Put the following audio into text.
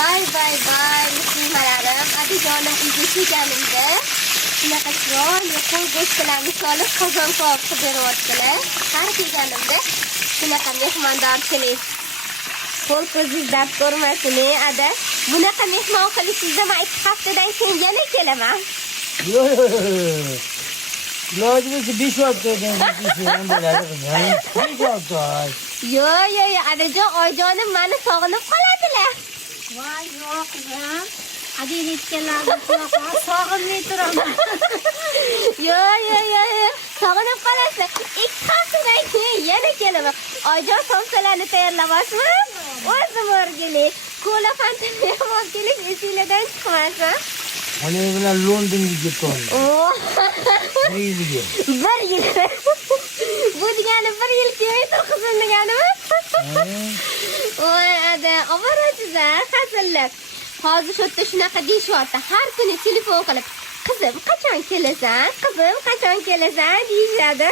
Bay musulmonlarim, adijonim uyga kelganimda shunaqa chiroyli qo'y go'shtlarini solib qozon kabob qilib beryaptilar. Har kelganimda shunaqa mehmondorchilik. Qo'l ko'zingiz dard ko'rmasin, ada. Bunaqa mehmon qilishingizda men 2 haftadan keyin yana kelaman. Yo'q. Iloji bo'lsa 5 haftadan keyin bo'ladi. 5 hafta. Yo'q, adajon, oyijonim meni sog'inib qoladilar. Voy yo'q, adinitkalarni sog'inmay turaman. Yo'q, sog'inib qolasizlar. 2 haftadan keyin yana kelaman. Oyijon somsalarni tayyorlamoqchimi? O'zim o'rgilik. Kola fantani ham olib keling, esinglardan chiqmasin. Ona bilan Londonga ketdim. Bir yil. Bu degani 1 yil keyin turqizim deganimi? Voy ada, oborasiz-a, hazillab. Hozir shu yerda shunaqa deyishyapti. Har kuni telefon qilib, "Qizim, qachon kelasan? Qizim, qachon kelasan?" deyishadi.